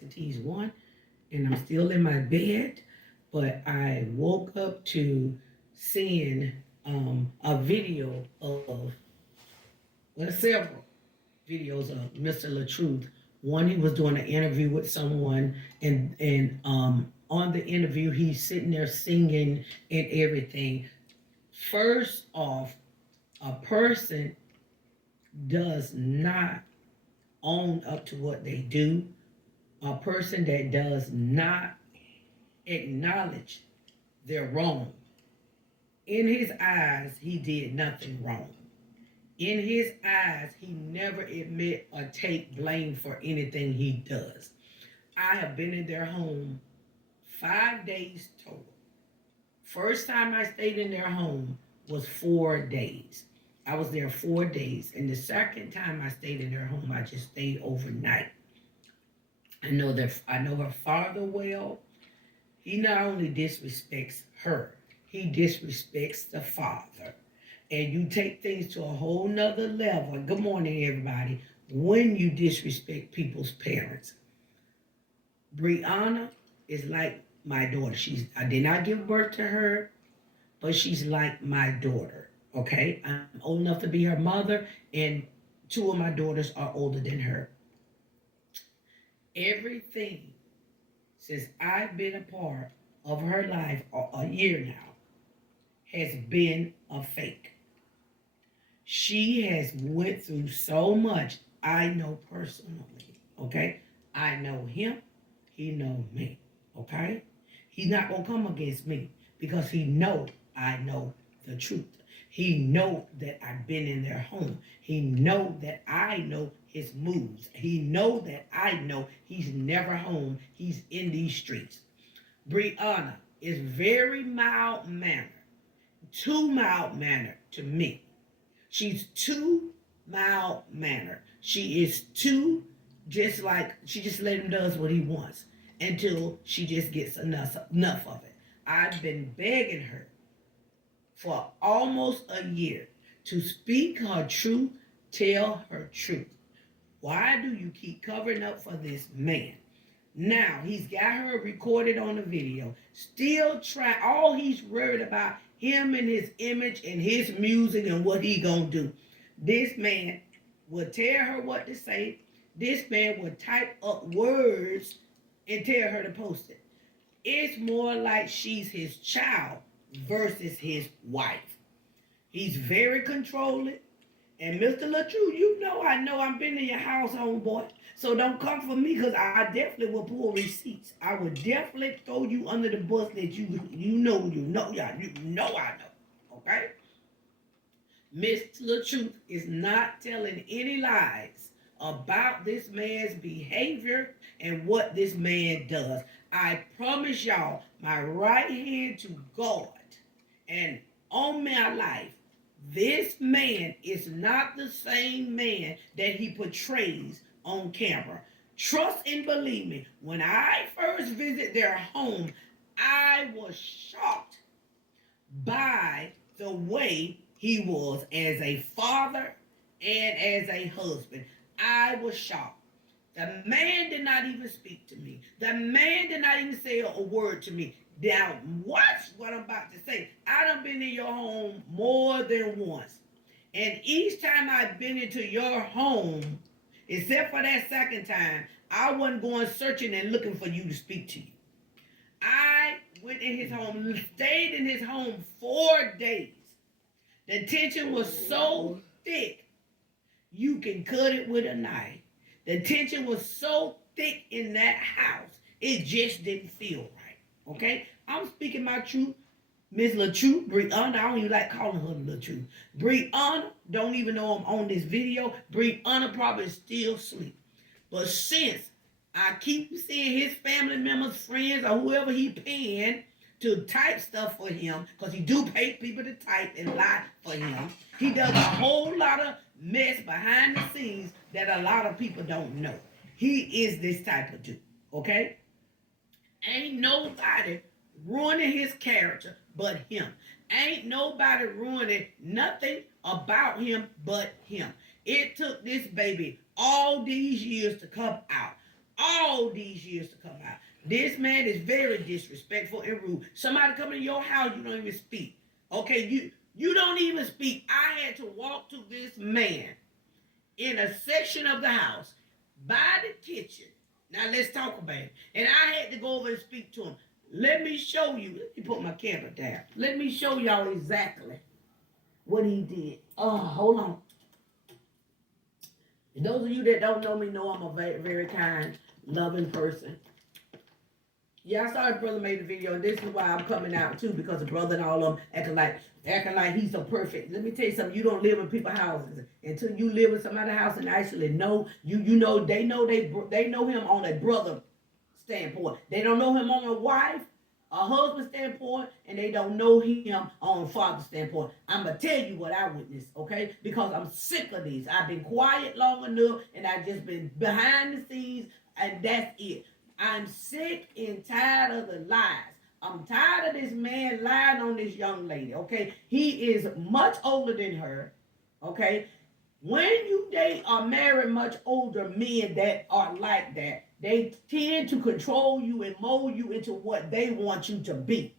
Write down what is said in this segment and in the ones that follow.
He's one, and I'm still in my bed, but I woke up to seeing a video of, well, several videos of Mr. LaTruth. One, he was doing an interview with someone, and on the interview, he's sitting there singing and everything. First off, a person does not own up to what they do. A person that does not acknowledge they're wrong. In his eyes, he did nothing wrong. In his eyes, he never admit or take blame for anything he does. I have been in their home 5 days total. First time I stayed in their home was 4 days. I was there 4 days. And the second time I stayed in their home, I just stayed overnight. I know her father well. He not only disrespects her, he disrespects the father. And you take things to a whole nother level. Good morning, everybody. When you disrespect people's parents. Brianna is like my daughter. I did not give birth to her, but she's like my daughter. Okay? I'm old enough to be her mother, and two of my daughters are older than her. Everything since I've been a part of her life a year now has been a fake. She has went through so much. I know personally. Okay? I know him. He know me. Okay? He's not gonna come against me because he know I know the truth. He know that I've been in their home. He know that I know his moves. He know that I know he's never home. He's in these streets. Brianna is very mild mannered, too mild mannered to me. She's too mild mannered. She is too just like she just let him does what he wants until she just gets enough of it. I've been begging her for almost a year to speak her truth, tell her truth. Why do you keep covering up for this man? Now he's got her recorded on the video. Still trying. All he's worried about him and his image and his music and what he gonna do. This man will tell her what to say. This man will type up words and tell her to post it. It's more like she's his child versus his wife. He's very controlling. And Mr. LaTruth, I know I've been in your house, homeboy. So don't come for me because I definitely will pull receipts. I will definitely throw you under the bus that I know. Okay? Mr. LaTruth is not telling any lies about this man's behavior and what this man does. I promise y'all, my right hand to God and on my life, this man is not the same man that he portrays on camera. Trust and believe me, when I first visited their home, I was shocked by the way he was as a father and as a husband. I was shocked. The man did not even speak to me. The man did not even say a word to me. Now, watch what I'm about to say. I done been in your home more than once. And each time I've been into your home, except for that second time, I wasn't going searching and looking for you to speak to you. I went in his home, stayed in his home 4 days. The tension was so thick, you can cut it with a knife. The tension was so thick in that house, it just didn't feel right. Okay? I'm speaking my truth. Miss LaTruth, Brianna, I don't even like calling her LaTruth. Brianna, don't even know I'm on this video. Brianna probably still asleep. But since I keep seeing his family members, friends, or whoever he paying to type stuff for him, because he do pay people to type and lie for him, he does a whole lot of mess behind the scenes that a lot of people don't know. He is this type of dude, okay? Ain't nobody ruining his character but him. Ain't nobody ruining nothing about him but him. It took this baby all these years to come out. all these years to come out. This man is very disrespectful and rude. Somebody come in your house, you don't even speak. Okay, you don't even speak. I had to walk to this man in a section of the house by the kitchen. Now let's talk about it. And I had to go over and speak to him. Let me show you. Let me put my camera down. Let me show y'all exactly what he did. Oh, hold on. And those of you that don't know me know I'm a very, very kind, loving person. Yeah, I saw his brother made a video, and this is why I'm coming out too, because the brother and all of them acting like he's so perfect. Let me tell you something. You don't live in people's houses until you live in somebody's house and actually know they know him on a brother standpoint. They don't know him on a wife, a husband standpoint, and they don't know him on a father standpoint. I'm gonna tell you what I witnessed, okay? Because I'm sick of these. I've been quiet long enough, and I've just been behind the scenes, and that's it. I'm sick and tired of the lies. I'm tired of this man lying on this young lady, okay? He is much older than her, okay? When you date or marry much older men that are like that, they tend to control you and mold you into what they want you to be.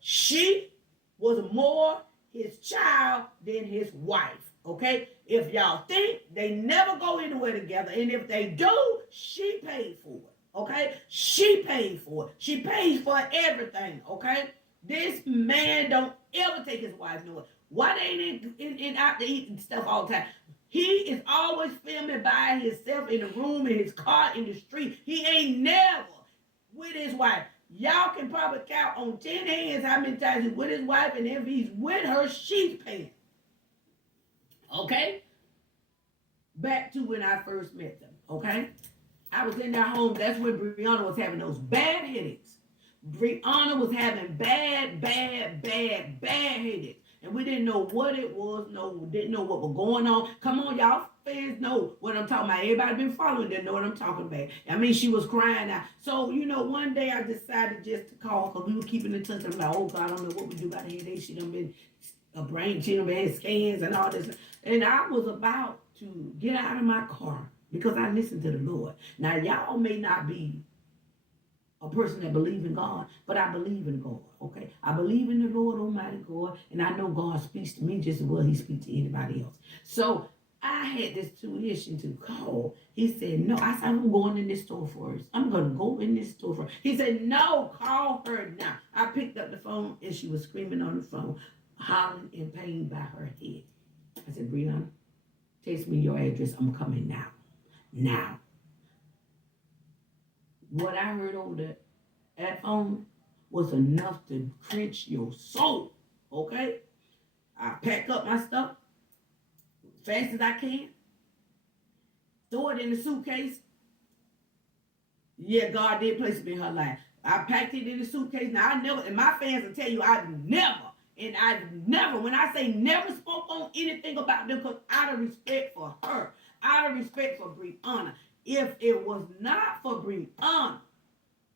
She was more his child than his wife, okay? If y'all think they never go anywhere together, and if they do, she paid for it. Okay, she paid for it. She pays for everything. Okay, this man don't ever take his wife nowhere. Why they ain't in out to eat and stuff all the time? He is always filming by himself in the room, in his car, in the street. He ain't never with his wife. Y'all can probably count on 10 hands how many times he's with his wife, and if he's with her, she's paying. Okay, back to when I first met them. Okay. I was in their home. That's when Brianna was having those bad headaches. Brianna was having bad headaches. And we didn't know what it was. No, we didn't know what was going on. Come on, y'all fans know what I'm talking about. Everybody been following them know what I'm talking about. I mean, she was crying out. So, one day I decided just to call because we were keeping in touch. I'm like, oh, God, I don't know what we do about the headache. She done been she done been scans and all this. And I was about to get out of my car, because I listen to the Lord. Now, y'all may not be a person that believes in God, but I believe in God, okay? I believe in the Lord Almighty God, and I know God speaks to me just as well he speaks to anybody else. So I had this tuition to call. He said, no. I said, I'm going in this store first. I'm going to go in this store first. He said, no, call her now. I picked up the phone, and she was screaming on the phone, hollering in pain by her head. I said, Brianna, text me your address. I'm coming now. Now, what I heard over that phone was enough to quench your soul, okay? I pack up my stuff fast as I can, throw it in the suitcase. Yeah, God did place it in her life. I packed it in the suitcase. Now, I never, and my fans will tell you, I've never, when I say never spoke on anything about them, because out of respect for her, out of respect for Brianna. If it was not for Brianna,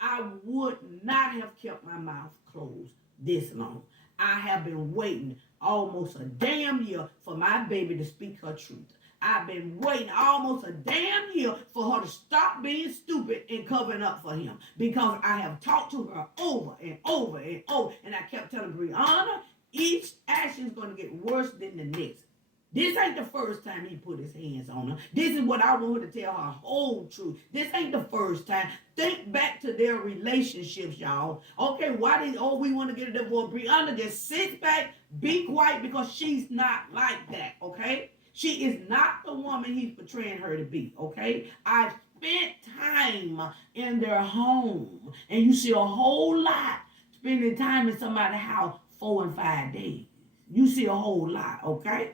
I would not have kept my mouth closed this long. I have been waiting almost a damn year for my baby to speak her truth. I've been waiting almost a damn year for her to stop being stupid and covering up for him, because I have talked to her over and over and over, and I kept telling Brianna, each action is going to get worse than the next. This ain't the first time he put his hands on her. This is what I want her to tell her whole truth. This ain't the first time. Think back to their relationships, y'all. Okay, we want to get a divorce. Brianna just sits back, be quiet, because she's not like that, okay? She is not the woman he's portraying her to be, okay? I've spent time in their home, and you see a whole lot spending time in somebody's house 4 and 5 days. You see a whole lot, okay?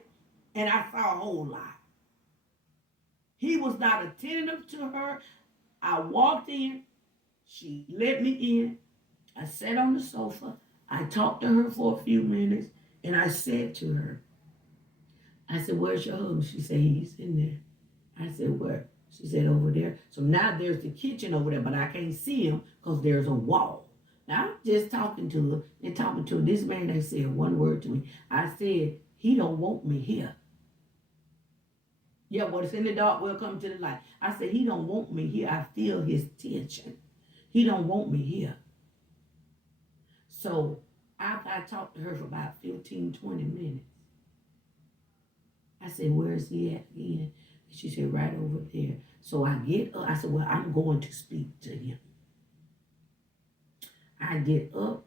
And I saw a whole lot. He was not attentive to her. I walked in. She let me in. I sat on the sofa. I talked to her for a few minutes. And I said to her, I said, where's your husband? She said, he's in there. I said, where? She said, over there. So now there's the kitchen over there, but I can't see him because there's a wall. Now I'm just talking to her and talking to her. This man ain't said one word to me. I said, he don't want me here. Yeah, what is in the dark will come to the light. I said, he don't want me here. I feel his tension. He don't want me here. So after I talked to her for about 15, 20 minutes, I said, where is he at again? She said, right over there. So I get up. I said, well, I'm going to speak to him. I get up.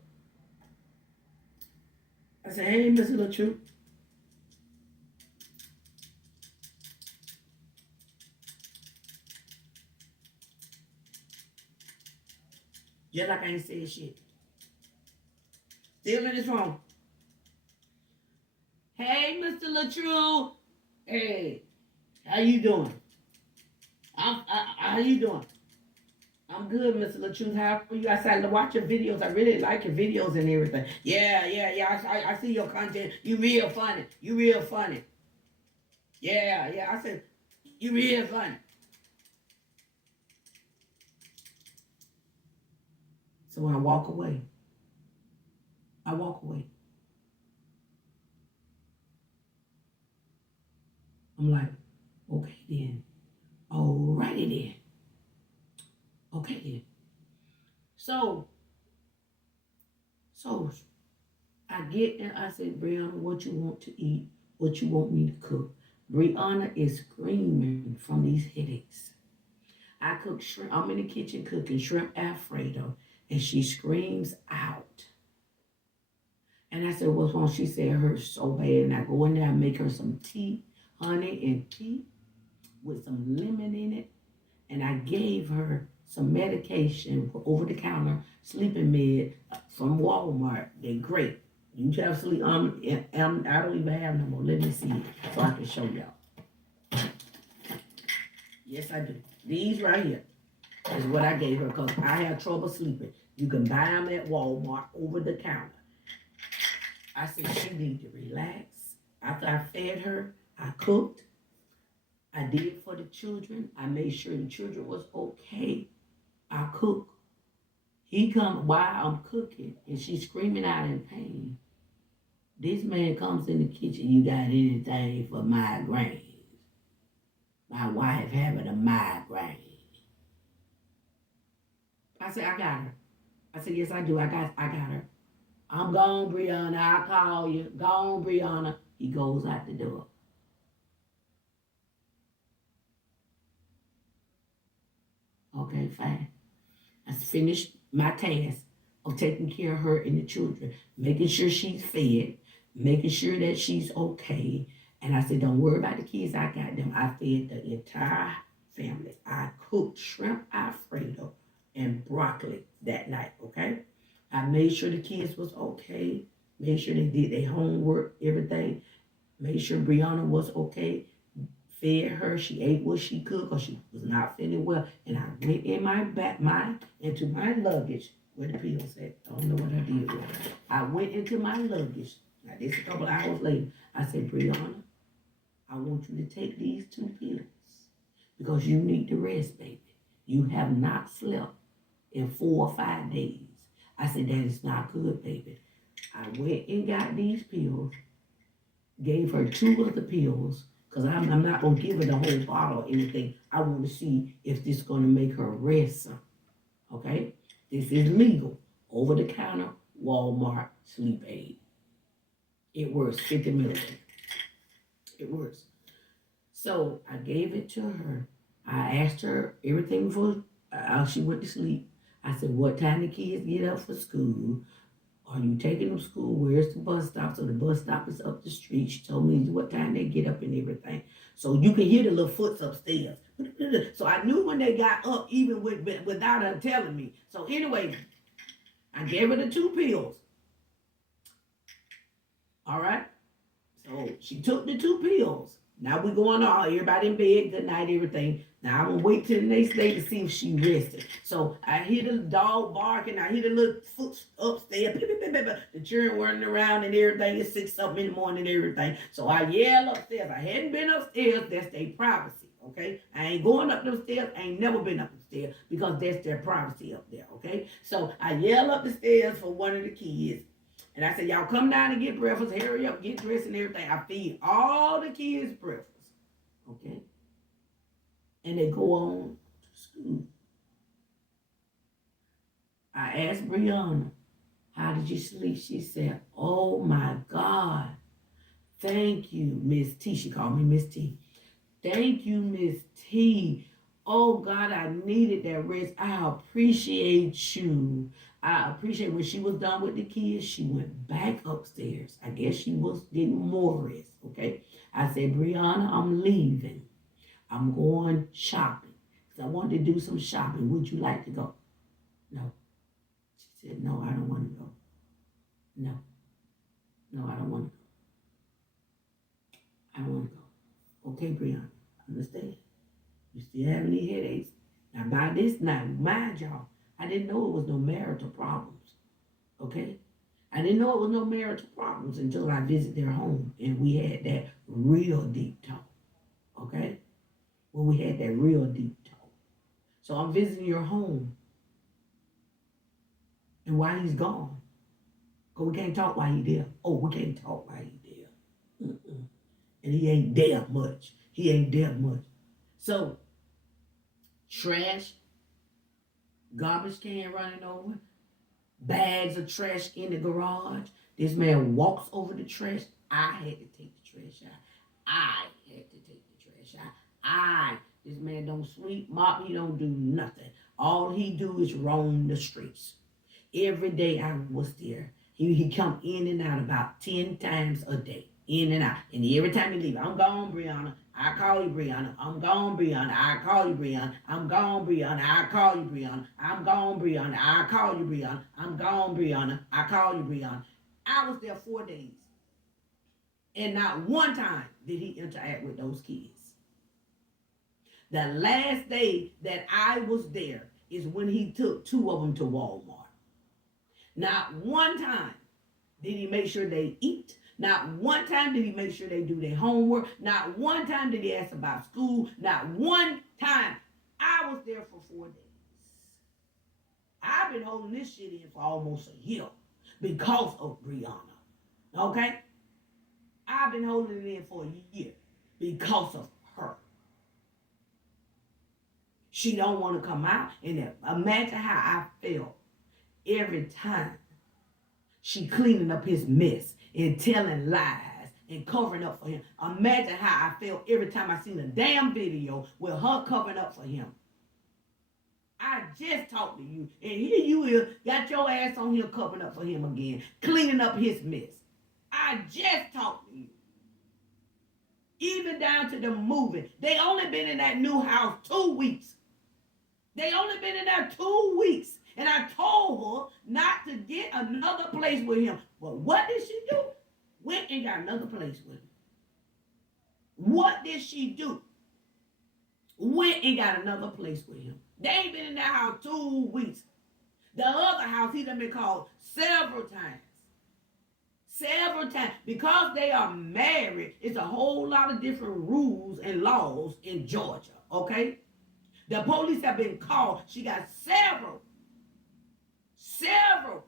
I said, hey, Mrs.latruth. Just like I ain't said shit. Still in his phone. Hey, Mr.latruth. Hey, how you doing? How you doing? I'm good, Mr.latruth. How are you? I started to watch your videos. I really like your videos and everything. Yeah. I see your content. You real funny. You real funny. Yeah. I said, you real funny. So when I walk away, I walk away. I'm like, okay then. Alrighty then. Okay then. So, so I get and I said, Brianna, what you want to eat? What you want me to cook? Brianna is screaming from these headaches. I cook shrimp. I'm in the kitchen cooking shrimp Alfredo, and she screams out. And I said, what's wrong? She said it hurts so bad. And I go in there and make her some tea, honey and tea with some lemon in it. And I gave her some medication for over the counter sleeping med from Walmart. They're great. You have sleep. I don't even have no more. Let me see it so I can show y'all. Yes, I do. These right here is what I gave her because I have trouble sleeping. You can buy them at Walmart over the counter. I said she need to relax. After I fed her, I cooked. I did for the children. I made sure the children was okay. I cook. He come while I'm cooking and she's screaming out in pain. This man comes in the kitchen, you got anything for migraines? My wife having a migraine. I said, I got her. I said, yes, I do. I got her. I'm gone, Brianna. I'll call you. Gone, Brianna. He goes out the door. Okay, fine. I finished my task of taking care of her and the children, making sure she's fed, making sure that she's okay. And I said, don't worry about the kids. I got them. I fed the entire family. I cooked shrimp Alfredo and broccoli that night, okay? I made sure the kids was okay, made sure they did their homework, everything, made sure Brianna was okay, fed her, she ate what she could because she was not feeling well. And I went in into my luggage where the pills at. I don't know what I did with it. I went into my luggage. Now this a couple hours later. I said, Brianna, I want you to take these 2 pills because you need to rest, baby. You have not slept in 4 or 5 days. I said, that is not good, baby. I went and got these pills, gave her 2 of the pills, because I'm not going to give her the whole bottle or anything. I want to see if this is going to make her rest some. Okay? This is legal. Over the counter, Walmart sleep aid. It works, 50 milligrams. It works. So I gave it to her. I asked her everything before she went to sleep. I said, what time the kids get up for school? Are you taking them to school? Where's the bus stop? So the bus stop is up the street. She told me what time they get up and everything. So you can hear the little foots upstairs. So I knew when they got up, even without her telling me. So anyway, I gave her the 2 pills. All right? So she took the 2 pills. Now we going on. Everybody in bed. Good night, everything. Now I'm gonna wait till the next day to see if she rested. So I hear the dog barking. I hear the little foot upstairs. The children running around and everything. It's 6 something in the morning and everything. So I yell upstairs. I hadn't been upstairs. That's their privacy. Okay. I ain't going up those stairs. I ain't never been up the stairs because that's their privacy up there. Okay. So I yell up the stairs for one of the kids. And I said, y'all come down and get breakfast. Hurry up, get dressed and everything. I feed all the kids breakfast. Okay. and they go on to school. I asked Brianna, how did you sleep? She said, oh my God. Thank you, Miss T. She called me Miss T. Thank you, Miss T. Oh God, I needed that rest. I appreciate you. I appreciate when she was done with the kids, she went back upstairs. I guess she was getting more rest. Okay. I said, Brianna, I'm leaving. I'm going shopping. Because I wanted to do some shopping. Would you like to go? No. She said, no, I don't want to go. No. No, I don't want to go. I don't want to go. Okay, Brianna, understand. You still have any headaches? Now, by this night, mind y'all, I didn't know it was no marital problems. Okay? I didn't know it was no marital problems until I visited their home and we had that real deep talk. Okay? When we had that real deep talk. So I'm visiting your home. And while he's gone, because we can't talk while he's there. Oh, we can't talk while he's there. Mm-mm. And he ain't there much. He ain't there much. So, trash, garbage can running over, bags of trash in the garage. This man walks over the trash. I had to take the trash out. I had to take the trash out. This man don't sweep, mop, he don't do nothing. All he do is roam the streets. Every day I was there. He come in and out about 10 times a day. In and out. And every time he leave, I'm gone, Brianna. I call you, Brianna. I'm gone, Brianna. I call you, Brianna. I'm gone, Brianna. I call you, Brianna. I'm gone, Brianna. I call you, Brianna. I'm gone, Brianna. I call you, Brianna. I was there 4 days. And not one time did he interact with those kids. The last day that I was there is when he took 2 of them to Walmart. Not one time did he make sure they eat. Not one time did he make sure they do their homework. Not one time did he ask about school. Not one time. I was there for 4 days. I've been holding this shit in for almost a year because of Brianna. Okay? I've been holding it in for a year because of her. She don't want to come out. And imagine how I felt every time she cleaning up his mess and telling lies and covering up for him. Imagine how I felt every time I seen a damn video with her covering up for him. I just talked to you, and here you is, got your ass on here covering up for him again, cleaning up his mess. I just talked to you. Even down to the moving. They only been in that new house 2 weeks. They only been in there 2 weeks. And I told her not to get another place with him. But what did she do? Went and got another place with him. What did she do? Went and got another place with him. They ain't been in that house 2 weeks. The other house, he done been called several times. Several times. Because they are married, it's a whole lot of different rules and laws in Georgia. Okay? The police have been called. She got several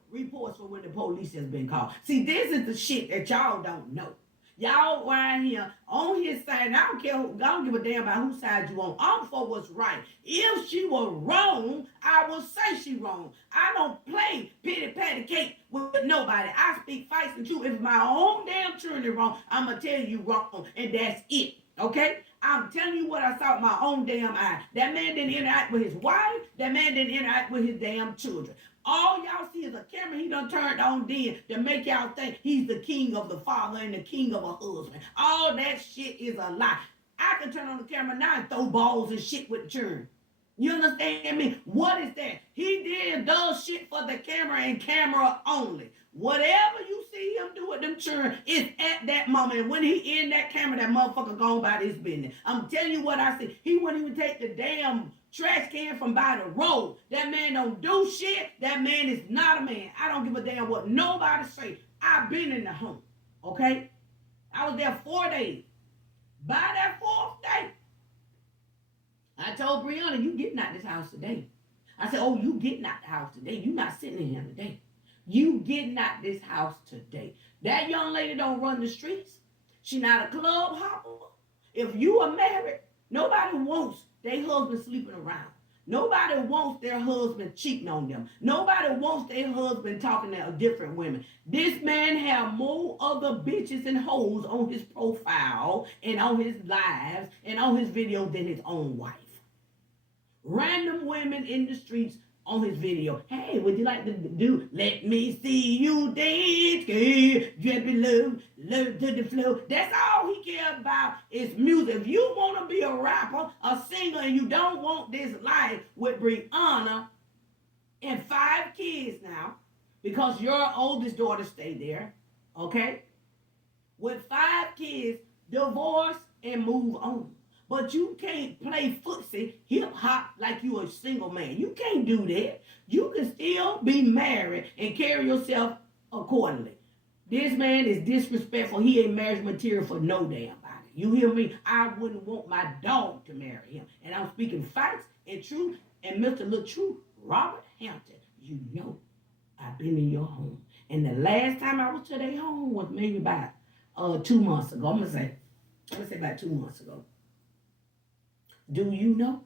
reports for when the police has been called. See, this is the shit that y'all don't know. Y'all around here on his side, and I don't care, I don't give a damn about whose side you on. I'm for what's right. If she was wrong, I will say she wrong. I don't play pity patty cake with nobody. I speak fights and truth. If my own damn children wrong, I'm going to tell you wrong, and that's it. Okay? I'm telling you what I saw with my own damn eye. That man didn't interact with his wife. That man didn't interact with his damn children. All y'all see is a camera he done turned on then to make y'all think he's the king of the father and the king of a husband. All that shit is a lie. I can turn on the camera now and throw balls and shit with the children. You understand me? What is that? He does shit for the camera and camera only. Whatever you see him do with them children is at that moment. And when he in that camera, that motherfucker gone by his business. I'm telling you what I see. He wouldn't even take the damn trash can from by the road. That man don't do shit. That man is not a man. I don't give a damn what nobody say. I've been in the home. Okay? I was there 4 days. By that 4th day, I told Brianna, you getting out this house today. I said, oh, you getting out the house today. You not sitting in here today. You getting out this house today. That young lady don't run the streets. She not a club hopper. If you are married, nobody wants They husband sleeping around. Nobody wants their husband cheating on them. Nobody wants their husband talking to different women. This man have more other bitches and hoes on his profile and on his lives and on his video than his own wife. Random women in the streets on his video. Hey, would you like to do? Let me see you dance, girl. Drop it low, low to the floor. That's all he cares about is music. If you want to be a rapper, a singer, and you don't want this life with Brianna and 5 kids now, because your oldest daughter stayed there, okay? With 5 kids, divorce and move on. But you can't play footsie, hip hop like you a single man. You can't do that. You can still be married and carry yourself accordingly. This man is disrespectful. He ain't marriage material for no damn body. You hear me? I wouldn't want my dog to marry him. And I'm speaking facts and truth. And Mr.latruth, Robert Hampton, you know I've been in your home. And the last time I was to their home was maybe about 2 months ago. I'm gonna say about 2 months ago. Do you know?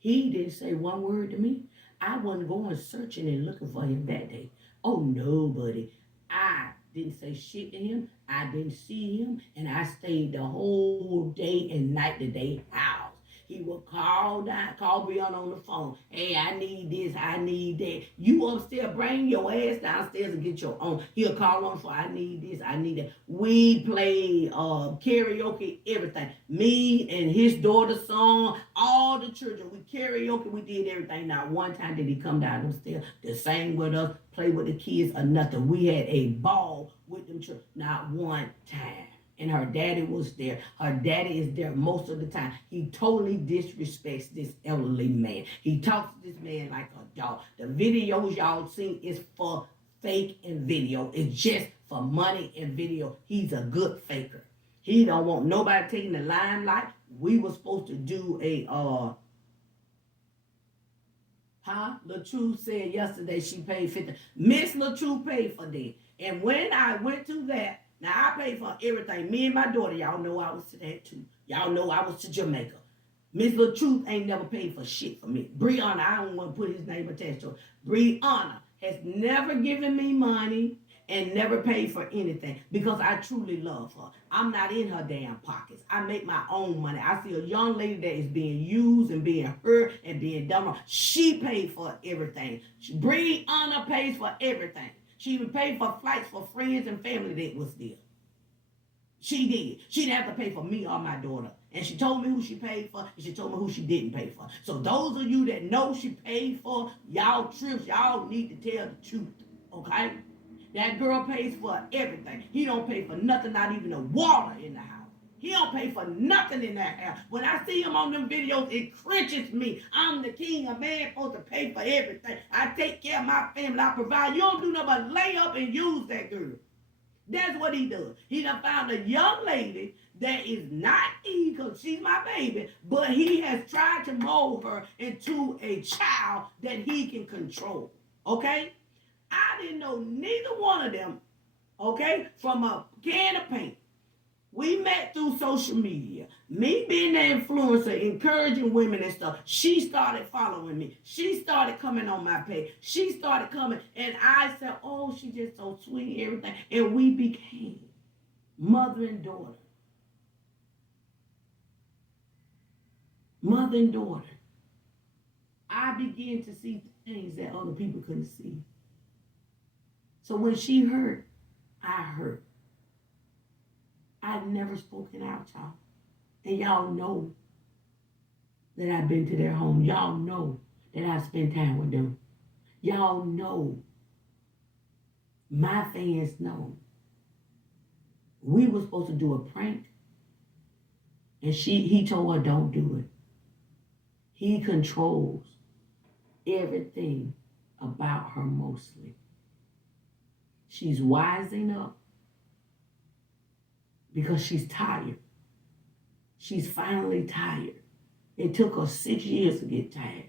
He didn't say one word to me. I wasn't going searching and looking for him that day. Oh, nobody. I didn't say shit to him. I didn't see him. And I stayed the whole day and night to their house. He would call Brianna on the phone. Hey, I need this, I need that. You upstairs, bring your ass downstairs and get your own. He'll call on for I need this, I need that. We played karaoke, everything. Me and his daughter's song, all the children. We karaoke, we did everything. Not one time did he come down the stairs to sing with us, play with the kids or nothing. We had a ball with them children. Not one time. And her daddy was there. Her daddy is there most of the time. He totally disrespects this elderly man. He talks to this man like a dog. The videos y'all seen is for fake and video. It's just for money and video. He's a good faker. He don't want nobody taking the limelight. We were supposed to do a LaTruth said yesterday she paid 50. Miss LaTruth paid for that. And when I went to that, now, I paid for everything. Me and my daughter, y'all know I was to that too. Y'all know I was to Jamaica. Miss.latruth ain't never paid for shit for me. Brianna, I don't want to put his name attached to it. Brianna has never given me money and never paid for anything because I truly love her. I'm not in her damn pockets. I make my own money. I see a young lady that is being used and being hurt and being done wrong. She paid for everything. Brianna pays for everything. She even paid for flights for friends and family that was there. She did. She didn't have to pay for me or my daughter. And she told me who she paid for, and she told me who she didn't pay for. So those of you that know she paid for y'all trips, y'all need to tell the truth, okay? That girl pays for everything. He don't pay for nothing, not even the water in the house. He don't pay for nothing in that house. When I see him on them videos, it cringes me. I'm the king. A man supposed to pay for everything. I take care of my family. I provide. You don't do nothing but lay up and use that girl. That's what he does. He done found a young lady that is not me because she's my baby, but he has tried to mold her into a child that he can control. Okay? I didn't know neither one of them, okay, from a can of paint. We met through social media. Me being the influencer, encouraging women and stuff, she started following me. She started coming on my page. She started coming, and I said, oh, she's just so sweet, everything. And we became mother and daughter. Mother and daughter. I began to see things that other people couldn't see. So when she hurt, I hurt. I've never spoken out, y'all. And y'all know that I've been to their home. Y'all know that I've spent time with them. Y'all know. My fans know. We were supposed to do a prank. And he told her, don't do it. He controls everything about her mostly. She's wising up. Because she's tired. She's finally tired. It took her 6 years to get tired.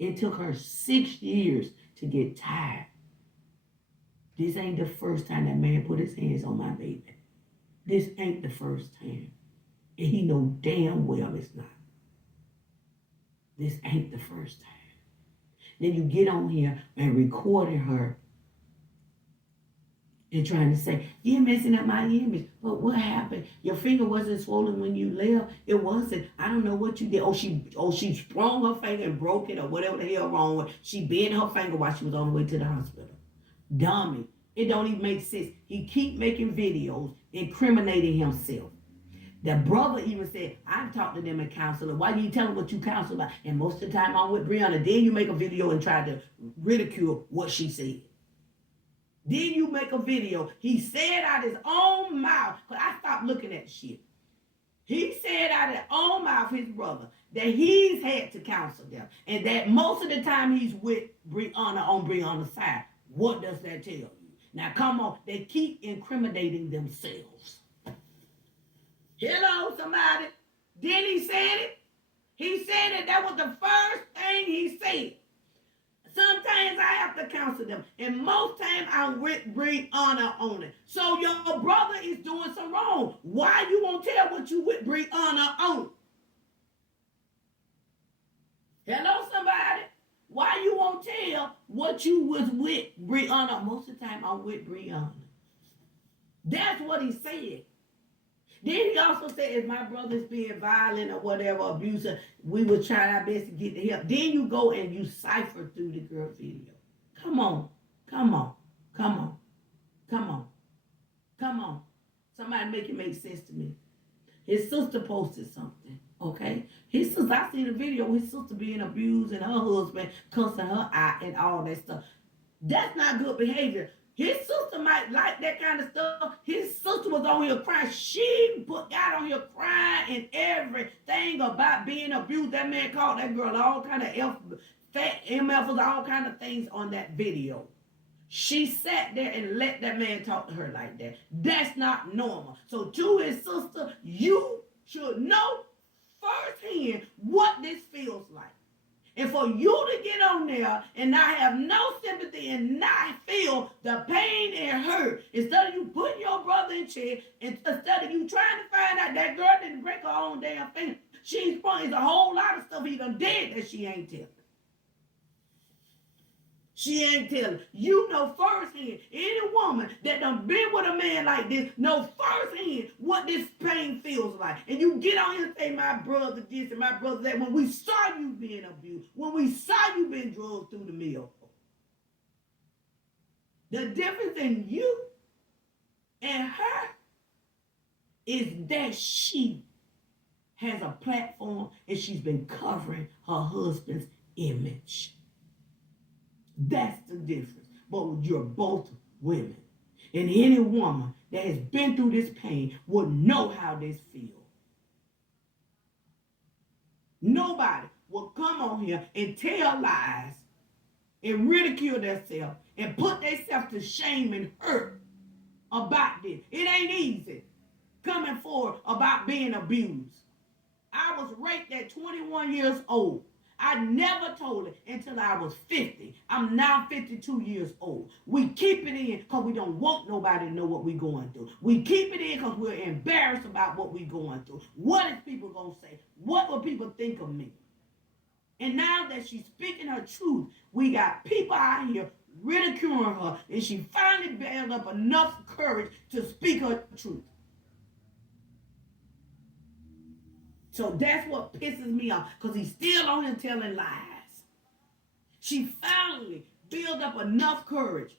It took her 6 years to get tired. This ain't the first time that man put his hands on my baby. This ain't the first time. And he know damn well it's not. This ain't the first time. Then you get on here and recording her and trying to say, you're messing up my image. But what happened? Your finger wasn't swollen when you left. It wasn't. I don't know what you did. She sprung her finger and broke it or whatever the hell wrong with. She bent her finger while she was on the way to the hospital. Dummy. It don't even make sense. He keep making videos incriminating himself. The brother even said, I've talked to them in counseling. Why you tell them what you counsel about? And most of the time I'm with Brianna. Then you make a video and try to ridicule what she said. Then you make a video. He said out his own mouth, because I stopped looking at shit. He said out his own mouth, his brother, that he's had to counsel them. And that most of the time he's with Brianna on Brianna's side. What does that tell you? Now come on, they keep incriminating themselves. Hello, somebody. Then he said it. He said it. That was the first thing he said. Sometimes I have to counsel them. And most times I bring honor on it. So your brother is doing some wrong. Why you won't tell what you would bring honor on? Hello, somebody. Why you won't tell what you was with Brianna? Most of the time I'm with Brianna. That's what he said. Then he also said, if my brother's being violent or whatever, abusive, we will try our best to get the help. Then you go and you cipher through the girl video. Come on. Come on. Come on. Come on. Come on. Somebody make it make sense to me. His sister posted something, okay? His sister, I seen a video of his sister being abused and her husband cussing her out and all that stuff. That's not good behavior. His sister might like that kind of stuff. His sister was on here crying. She got on here crying and everything about being abused. That man called that girl all kind of MFs, all kind of things on that video. She sat there and let that man talk to her like that. That's not normal. So to his sister, you should know firsthand what this feels like. And for you to get on there and not have no sympathy and not feel the pain and hurt, instead of you putting your brother in check, instead of you trying to find out that girl didn't break her own damn finger, she's sprung. It's a whole lot of stuff he done did that she ain't telling. She ain't telling. You know firsthand, any woman that done been with a man like this know firsthand what this pain feels like. And you get on here and say, my brother this and my brother that, when we saw you being abused, when we saw you being drugged through the mill. The difference in you and her is that she has a platform and she's been covering her husband's image. That's the difference. But you're both women. And any woman that has been through this pain will know how this feels. Nobody will come on here and tell lies and ridicule themselves and put themselves to shame and hurt about this. It ain't easy coming forward about being abused. I was raped at 21 years old. I never told it until I was 50. I'm now 52 years old. We keep it in because we don't want nobody to know what we're going through. We keep it in because we're embarrassed about what we're going through. What is people going to say? What will people think of me? And now that she's speaking her truth, we got people out here ridiculing her, and she finally built up enough courage to speak her truth. So that's what pisses me off, because he's still on here telling lies. She finally built up enough courage,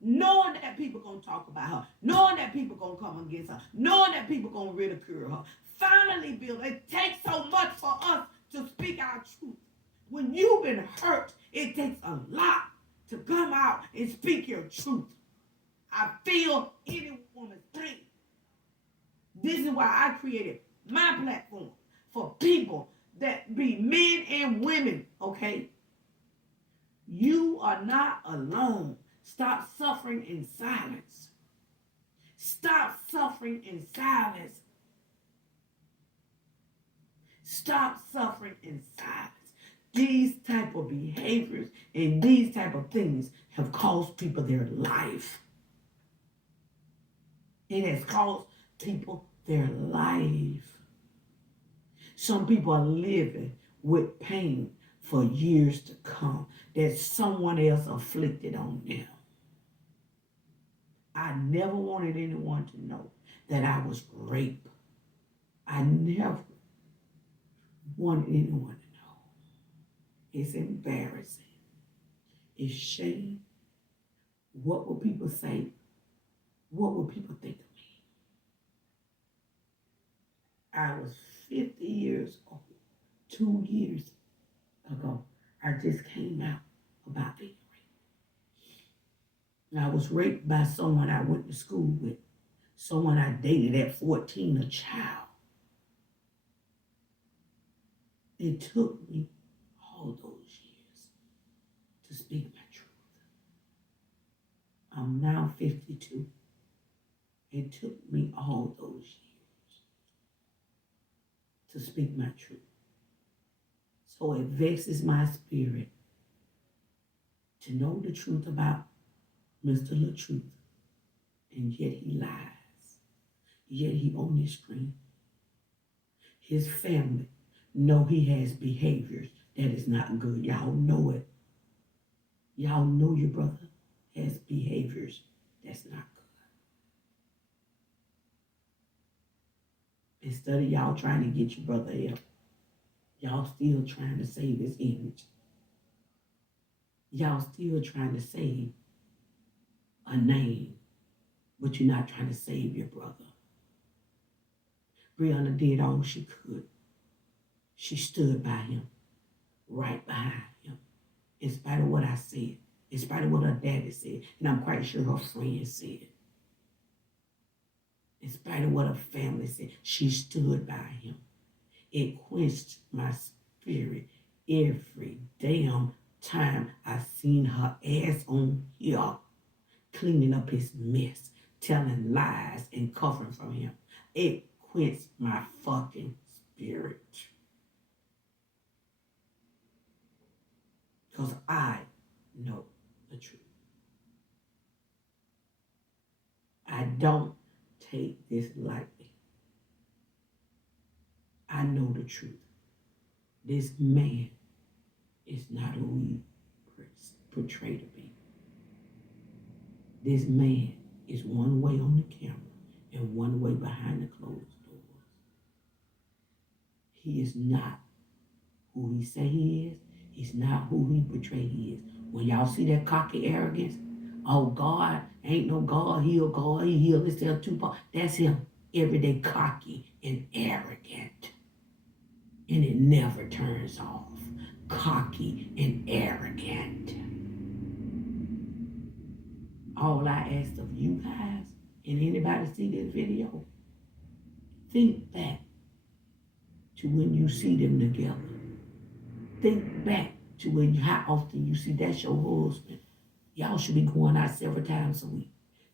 knowing that people going to talk about her, knowing that people going to come against her, knowing that people going to ridicule her. Finally built. It takes so much for us to speak our truth. When you've been hurt, it takes a lot to come out and speak your truth. I feel any woman's pain. This is why I created my platform for people that be men and women, okay? You are not alone. Stop suffering in silence. Stop suffering in silence. Stop suffering in silence. These type of behaviors and these type of things have cost people their life. It has cost people their life. Some people are living with pain for years to come that someone else afflicted on them. I never wanted anyone to know that I was raped. I never wanted anyone to know. It's embarrassing. It's shame. What will people say? What will people think of me? I was 50 years old 2 years ago. I just came out about being raped. And I was raped by someone I went to school with, someone I dated at 14, a child. It took me all those years to speak my truth. I'm now 52. It took me all those years to speak my truth. So it vexes my spirit to know the truth about Mr.latruth, and yet he lies. Yet he on his screen. His family know he has behaviors that is not good. Y'all know it. Y'all know your brother has behaviors that's not good. Instead of y'all trying to get your brother help, y'all still trying to save his image. Y'all still trying to save a name, but you're not trying to save your brother. Brianna did all she could. She stood by him, right behind him, in spite of what I said, in spite of what her daddy said, and I'm quite sure her friends said. In spite of what her family said, she stood by him. It quenched my spirit every damn time I seen her ass on here, cleaning up his mess, telling lies and covering from him. It quenched my fucking spirit. Because I know the truth. I don't take this lightly. I know the truth. This man is not who he portrayed to be. This man is one way on the camera and one way behind the closed doors. He is not who he say he is. He's not who he portrayed he is. When y'all see that cocky arrogance, oh God, ain't no God, he'll God, he heal himself too far. That's him, everyday cocky and arrogant. And it never turns off. Cocky and arrogant. All I ask of you guys, and anybody see this video, think back to when you see them together. Think back to when how often you see that's your husband. Y'all should be going out several times a week.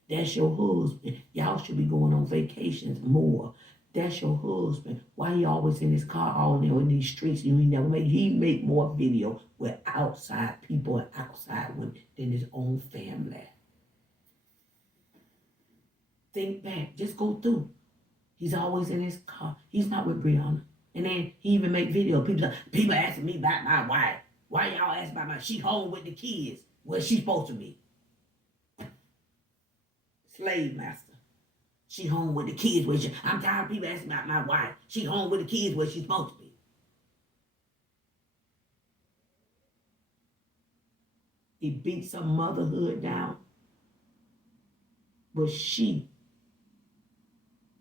That's your husband. Y'all should be going on vacations more. That's your husband. Why he always in his car all there in these streets? He make more video with outside people and outside women than his own family. Think back. Just go through. He's always in his car. He's not with Brianna. And then he even make video. People asking me about my wife. Why y'all ask about my? She home with the kids. Where she supposed to be? Slave master. She home with the kids. I'm tired of people asking about my wife. She home with the kids where she's supposed to be. He beats her motherhood down. But she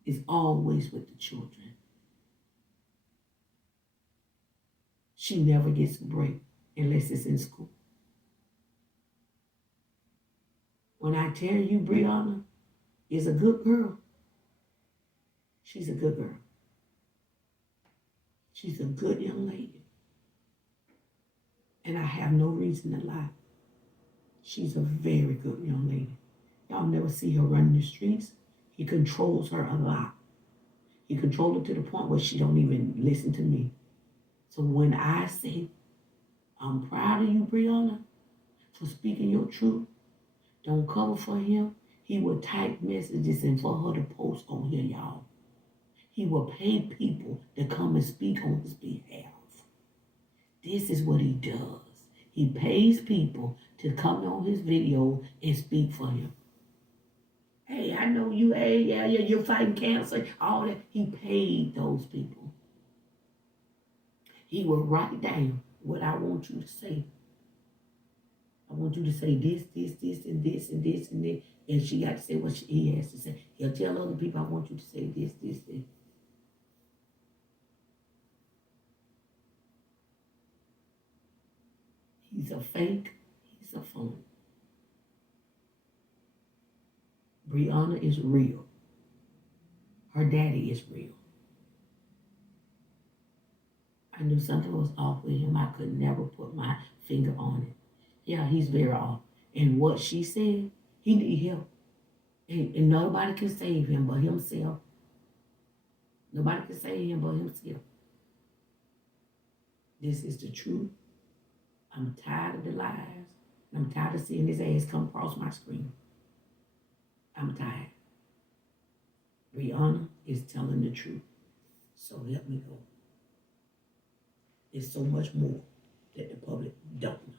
is always with the children. She never gets a break unless it's in school. When I tell you Brianna is a good girl, she's a good girl. She's a good young lady. And I have no reason to lie. She's a very good young lady. Y'all never see her running the streets. He controls her a lot. He controls her to the point where she don't even listen to me. So when I say, I'm proud of you, Brianna, for speaking your truth, don't cover for him. He will type messages and for her to post on here, y'all. He will pay people to come and speak on his behalf. This is what he does. He pays people to come on his video and speak for him. Hey, I know you, hey, yeah, you're fighting cancer, all that. He paid those people. He will write down what I want you to say. I want you to say this, and this, and this, and this. And she got to say what he has to say. He'll tell other people, I want you to say this, this. He's a fake. He's a phony. Brianna is real. Her daddy is real. I knew something was off with him. I could never put my finger on it. Yeah, he's very off. And what she said, he need help. And nobody can save him but himself. Nobody can save him but himself. This is the truth. I'm tired of the lies. I'm tired of seeing his ass come across my screen. I'm tired. Brianna is telling the truth. So help me go. There's so much more that the public don't know.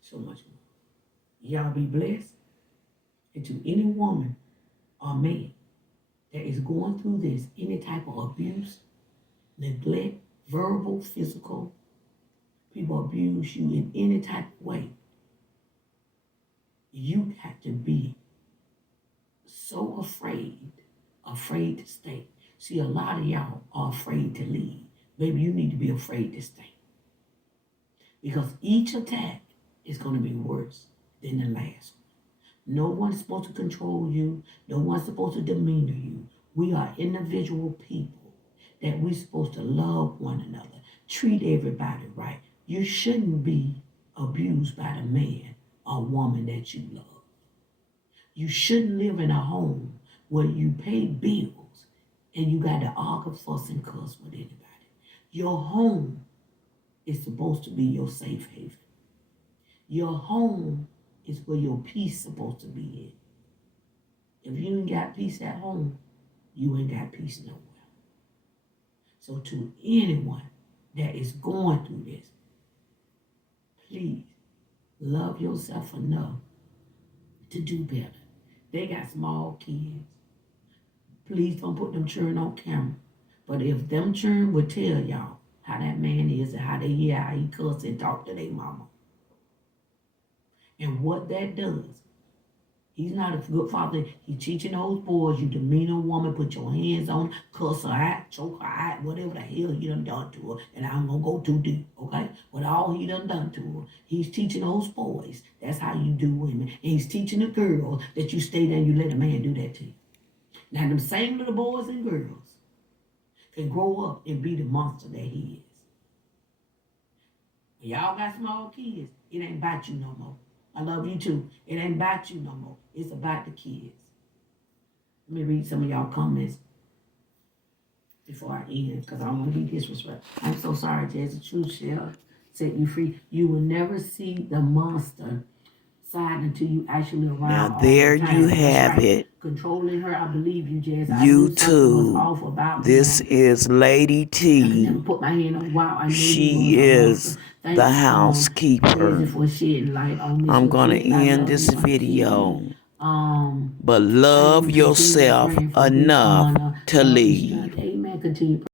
So much more. Y'all be blessed. And to any woman or man that is going through this, any type of abuse, neglect, verbal, physical, people abuse you in any type of way, you have to be so afraid to stay. See, a lot of y'all are afraid to leave. Baby, you need to be afraid to stay. Because each attack is going to be worse than the last one. No one's supposed to control you. No one's supposed to demeanor you. We are individual people that we're supposed to love one another, treat everybody right. You shouldn't be abused by the man or woman that you love. You shouldn't live in a home where you pay bills and you got to argue, fuss, and cuss with anybody. Your home is supposed to be your safe haven. Your home is where your peace is supposed to be in. If you ain't got peace at home, you ain't got peace nowhere. So to anyone that is going through this, please love yourself enough to do better. They got small kids. Please don't put them children on camera. But if them children would tell y'all how that man is and how they hear how he cuss and talk to their mama, and what that does, he's not a good father. He's teaching those boys, you demean a woman, put your hands on her, cuss her out, choke her out, whatever the hell he done to her. And I'm going to go too deep, okay? What all he done to her. He's teaching those boys. That's how you do women. And he's teaching the girls that you stay there and you let a man do that to you. Now, them same little boys and girls can grow up and be the monster that he is. When y'all got small kids, it ain't about you no more. I love you too. It ain't about you no more. It's about the kids. Let me read some of y'all comments before I end, because I don't want to be disrespectful. I'm so sorry, Jazz. The truth shall set you free. You will never see the monster side until you actually around. Now there you have it. Controlling her, I believe you, Jazz. YouTube. This is Lady T. I never put my hand on. Wow, I knew she is the housekeeper. I'm going to end this video. But love yourself enough to leave. Amen. Continue.